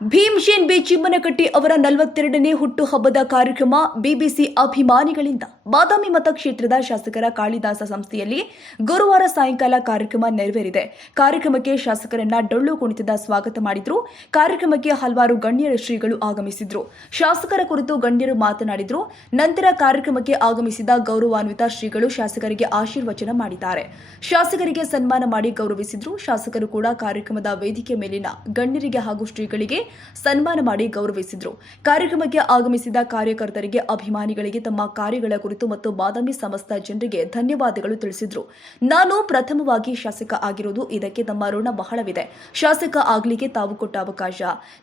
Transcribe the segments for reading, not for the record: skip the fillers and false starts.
Bhimsen B Chimmanakatti ಅವರ 42ನೇ ಹುಟ್ಟುಹಬ್ಬದ ಕಾರ್ಯಕ್ರಮ ಬಿಬಿಸಿ ಅಭಿಮಾನಿಗಳಿಂದ ಬಾದಾಮಿ ಮತಕ್ಷೇತ್ರದ ಶಾಸಕರ ಕಾಳಿದಾಸ ಸಂಸ್ಥೆಯಲ್ಲಿ ಗುರುವಾರ ಸಾಯಂಕಾಲ ಕಾರ್ಯಕ್ರಮ ನೆರವೇರಿದೆ. ಕಾರ್ಯಕ್ರಮಕ್ಕೆ ಶಾಸಕರನ್ನ ಡೊಳ್ಳು ಕುಣಿತದ ಸ್ವಾಗತ ಮಾಡಿದ್ರು. ಕಾರ್ಯಕ್ರಮಕ್ಕೆ ಹಲವಾರು ಗಣ್ಯರ ಶ್ರೀಗಳು ಆಗಮಿಸಿದ್ರು. ಶಾಸಕರ ಕುರಿತು ಗಣ್ಯರು ಮಾತನಾಡಿದ್ರು. ನಂತರ ಕಾರ್ಯಕ್ರಮಕ್ಕೆ ಆಗಮಿಸಿದ ಗೌರವಾನ್ವಿತ ಶ್ರೀಗಳು ಶಾಸಕರಿಗೆ ಆಶೀರ್ವಚನ ಮಾಡಿದ್ದಾರೆ. ಶಾಸಕರಿಗೆ ಸನ್ಮಾನ ಮಾಡಿ ಗೌರವಿಸಿದ್ರು. ಶಾಸಕರು ಕೂಡ ಕಾರ್ಯಕ್ರಮದ ವೇದಿಕೆ ಮೇಲಿನ ಗಣ್ಯರಿಗೆ ಹಾಗೂ ಶ್ರೀಗಳಿಗೆ ಸನ್ಮಾನ ಮಾಡಿ ಗೌರವಿಸಿದ್ರು. ಕಾರ್ಯಕ್ರಮಕ್ಕೆ ಆಗಮಿಸಿದ ಕಾರ್ಯಕರ್ತರಿಗೆ, ಅಭಿಮಾನಿಗಳಿಗೆ ತಮ್ಮ ಕಾರ್ಯಗಳ ಕುರಿತು ಮತ್ತು ಬಾದಾಮಿ ಸಮಸ್ತ ಜನರಿಗೆ ಧನ್ಯವಾದಗಳು ತಿಳಿಸಿದ್ರು. ನಾನು ಪ್ರಥಮವಾಗಿ ಶಾಸಕ ಆಗಿರುವುದು, ಇದಕ್ಕೆ ತಮ್ಮ ಋಣ ಬಹಳವಿದೆ. ಶಾಸಕ ಆಗ್ಲಿಕ್ಕೆ ತಾವು ಕೊಟ್ಟ ಅವಕಾಶ.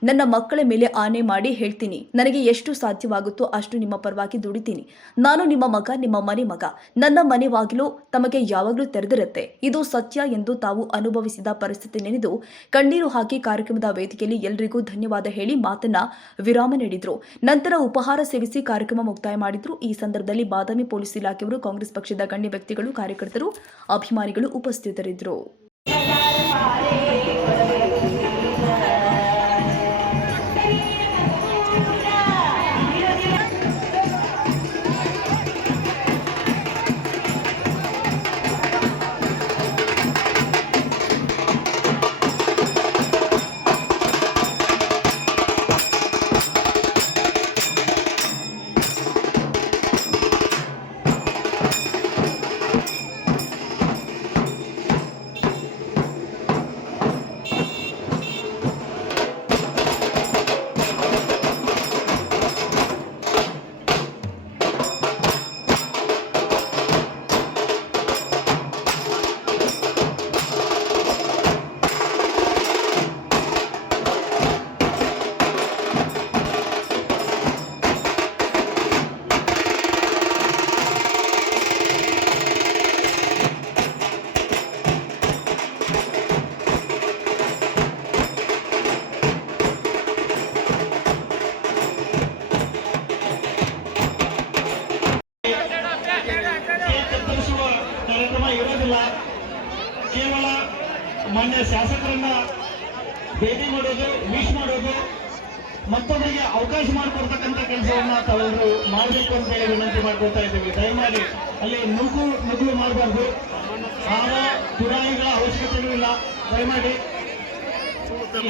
ನನ್ನ ಮಕ್ಕಳ ಮೇಲೆ ಆನೆ ಮಾಡಿ ಹೇಳ್ತೀನಿ, ನನಗೆ ಎಷ್ಟು ಸಾಧ್ಯವಾಗುತ್ತೋ ಅಷ್ಟು ನಿಮ್ಮ ಪರವಾಗಿ ದುಡಿತೀನಿ. ನಾನು ನಿಮ್ಮ ಮಗ, ನಿಮ್ಮ ಮನೆ ಮಗ. ನನ್ನ ಮನೆ ಬಾಗಿಲು ತಮಗೆ ಯಾವಾಗಲೂ ತೆರೆದಿರುತ್ತೆ. ಇದು ಸತ್ಯ ಎಂದು ತಾವು ಅನುಭವಿಸಿದ ಪರಿಸ್ಥಿತಿ ನೆನೆದು ಕಣ್ಣೀರು ಹಾಕಿ ಕಾರ್ಯಕ್ರಮದ ವೇದಿಕೆಯಲ್ಲಿ ಎಲ್ಲರಿಗೂ ಧನ್ಯವಾದ ಹೇಳಿ ಮಾತನ್ನ ವಿರಾಮ ನೀಡಿದ್ರು. ನಂತರ ಉಪಹಾರ ಸೇವಿಸಿ ಕಾರ್ಯಕ್ರಮ ಮುಕ್ತಾಯ ಮಾಡಿದ್ರು. ಈ ಸಂದರ್ಭದಲ್ಲಿ ಬಾದಾಮಿ ಪೊಲೀಸ್ ಇಲಾಖೆಯವರು, ಕಾಂಗ್ರೆಸ್ ಪಕ್ಷದ ಗಣ್ಯ ವ್ಯಕ್ತಿಗಳು, ಕಾರ್ಯಕರ್ತರು, ಅಭಿಮಾನಿಗಳು ಉಪಸ್ಥಿತರಿದ್ದರು. ಇರೋದಿಲ್ಲ. ಕೇವಲ ಮಾನ್ಯ ಶಾಸಕರನ್ನ ಭೇಟಿ ಮಾಡೋದು, ವಿಶ್ ಮಾಡೋದು, ಮತ್ತೊಬ್ಬರಿಗೆ ಅವಕಾಶ ಮಾಡಿಕೊಡ್ತಕ್ಕಂಥ ಕೆಲಸವನ್ನ ತಾವೆಲ್ಲರೂ ಮಾಡಬೇಕು ಅಂತ ಹೇಳಿ ವಿನಂತಿ ಮಾಡ್ಕೊಳ್ತಾ ಇದ್ದೀವಿ. ದಯಮಾಡಿ ಅಲ್ಲಿ ನುಗ್ಗು ಮಾಡಬಾರ್ದು. ಆಗ ತುರಾಯಿಗಳ ಅವಶ್ಯಕತೆಯೂ ಇಲ್ಲ. ದಯಮಾಡಿ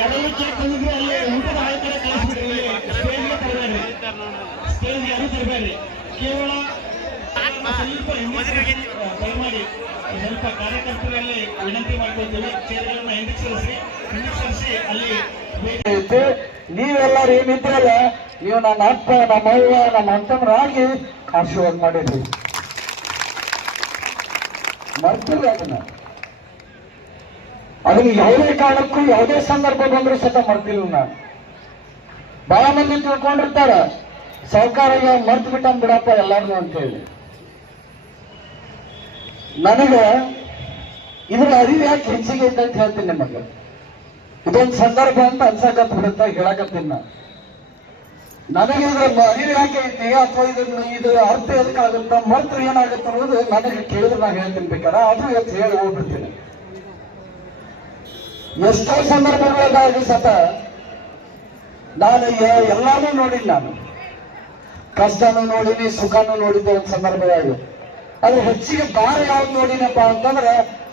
ಯಾರು ಕೇಕ್ ತಂದಿದ್ರು ಅಲ್ಲಿ ಊಟದ ಹಾಳು ಕಡೆ ಕಳಿಸ್ಬಿಡ್ರಿ. ಇಲ್ಲಿ ಸ್ಟೇಜ್ಗೆ ತರಬೇಡ್ರಿ, ಸ್ಟೇಜ್ ಯಾರು ತರಬೇಡ್ರಿ. ಕೇವಲ ದಯಮಾಡಿ ಸ್ವಲ್ಪ ಕಾರ್ಯಕರ್ತರಲ್ಲಿ ವಿನಂತಿ ಮಾಡ್ಕೊಳ್ತೀವಿ. ಚೇರ್ಗಳನ್ನ ಹಿಂದಿಕ್ಸರಿಸಿ ಅಲ್ಲಿ ನೀವೆಲ್ಲರೂ ಏನಿದ್ರಲ್ಲ, ನೀವು ನನ್ನ ಅಪ್ಪ, ನಮ್ಮ ಅವ್ವ, ನಮ್ಮ ಅಂತಂದ್ರಾಗಿ ಆಶೀರ್ವಾದ ಮಾಡಿದ್ರಿ. ಮರ್ತಿಲ್ಲ ಅದನ್ನ ಯಾವುದೇ ಕಾರಣಕ್ಕೂ ಯಾವುದೇ ಸಂದರ್ಭ ಬಂದರೂ ಸತ ಮರ್ತಿಲ್ಲ. ನಾನು ಬಹಳ ಮಂದಿ ತಿಳ್ಕೊಂಡಿರ್ತಾರ ಸರ್ಕಾರ ಮರ್ತು ಬಿಟ್ಟ ಬಿಡಪ್ಪ ಎಲ್ಲಾರು ಅಂತ ಹೇಳಿ. ನನಗ ಇದ್ರ ಅರಿವು ಯಾಕೆ ಹೆಚ್ಚಿಗೆ ಐತೆ ಅಂತ ಹೇಳ್ತೀನಿ ನಿಮಗೆ. ಇದೊಂದು ಸಂದರ್ಭ ಅಂತ ಅನ್ಸಕತ್ ಬಿಡುತ್ತ ಹೇಳಕತ್ತೀನಿ ನಾನು. ನನಗೆ ಇದ್ರ ಅರಿವು ಯಾಕೆ ಐತಿ ಅಥವಾ ಇದು ಅರ್ಥ ಎದಕ್ಕಾಗುತ್ತ, ಮರ್ತು ಏನಾಗುತ್ತೆ ಅನ್ನೋದು ನನಗೆ ಕೇಳಿದ್ರೆ ನಾನು ಹೇಳ್ತೀನಿ. ಬೇಕಾರೆ ಆದ್ರೂ ಇವತ್ತು ಹೇಳಿ ಹೋಗ್ಬಿಡ್ತೀನಿ. ಎಷ್ಟೋ ಸಂದರ್ಭಗಳಾಗಿ ಸತ ನಾನು ಎಲ್ಲಾನು ನೋಡಿಲ್ಲ. ನಾನು ಕಷ್ಟನೂ ನೋಡಿನಿ, ಸುಖನೂ ನೋಡಿದ್ದೆ ಒಂದು ಸಂದರ್ಭದಾಗ. ಅದು ಹೆಚ್ಚಿಗೆ ಭಾರ ಯಾವ್ದು ನೋಡಿನಪ್ಪ ಅಂತಂದ್ರೆ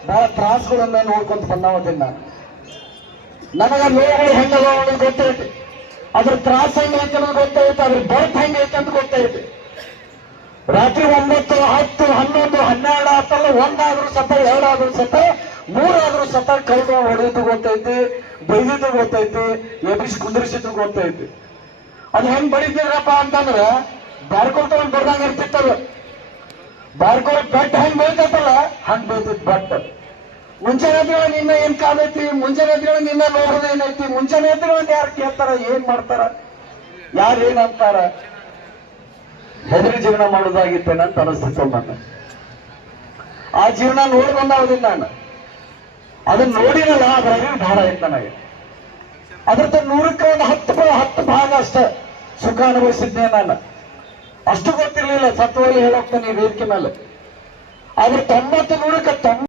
ಬಹಳ ತ್ರಾಸಗಳನ್ನ ನೋಡ್ಕೊಂತ ಬಂದಾವದಿನ ನಾನು. ನನಗ ನೋವುಗಳು ಹೆಂಗದ ಅನ್ನೋದು ಗೊತ್ತೈತಿ, ಅದ್ರ ತ್ರಾಸ ಹೆಂಗೈತೆ ಅನ್ನೋದು ಗೊತ್ತೈತಿ, ಅದ್ರ ಬರ್ತ್ ಹೆಂಗೈತೆ ಅಂತ ಗೊತ್ತೈತಿ. ರಾತ್ರಿ 9, 10, 11, 12 ಆತಲ್ಲ, 1 ಆದ್ರೂ ಸತ, 2 ಆದ್ರೂ ಸತ, 3 ಆದ್ರೂ ಸತ ಕೈದು ಹೊಡೆದು ಗೊತ್ತೈತಿ, ಬೈದಿದ್ದು ಗೊತ್ತೈತಿ, ಎಬ್ಬಿಸಿ ಕುಂದ್ರಿಸಿದ್ದು ಗೊತ್ತೈತಿ. ಅದು ಹೆಂಗ್ ಬಡಿತಿದ್ರಪ್ಪ ಅಂತಂದ್ರ ಬಾರ್ಕೋಲ್ ತಗೊಂಡ್ ಬರ್ದಂಗ ಇರ್ತಿತ್ತದ. ಬಾರ್ಕೋಲ್ ಬೆಟ್ ಹೆಂಗ್ ಬೀಳ್ತೈತಲ್ಲ ಹಂಗ್ ಬೀಳ್ತಿತ್ ಬಟ್. ಮುಂಚೆನೆ ಎದ್ದಿಗಳ ನಿನ್ನ ಏನ್ ಕಾಲೈತಿ, ಮುಂಚೆನೆ ಎದ್ದಿಗಳ ನಿನ್ನ ನೋಡೋದು ಏನೈತಿ, ಮುಂಚೆನೆ ಎದ್ದಿಗಳ ಯಾರು ಕೇಳ್ತಾರ, ಏನ್ ಮಾಡ್ತಾರ, ಯಾರು ಏನಂತಾರ, ಹೆದರಿ ಜೀವನ ಮಾಡೋದಾಗಿತ್ತೇನೆ ಅಂತ ಅನಿಸ್ತಿತ್ತು ನನ್ನ. ಆ ಜೀವನ ನೋಡಿ ಬಂದಾವದಿಲ್ಲ ನಾನು. ಅದನ್ನ ನೋಡಿರಲ್ಲ, ಅದ್ರ ಅರಿವು ಬಹಳ ಐತೆ ನನಗೆ. ಅದ್ರದ್ದು 100ಕ್ಕೆ 10 ಭಾಗ ಅಷ್ಟೇ ಸುಖ ಅನುಭವಿಸಿದ್ದೆ ನಾನು. ಅಷ್ಟು ಗೊತ್ತಿರ್ಲಿಲ್ಲ ಸತ್ವಲ್ಲಿ ಹೇಳೋಗ್ತಾನೆ ಈ ವೇದಿಕೆ ಮೇಲೆ. ಆದ್ರೆ 90 100ಕ್ಕೆ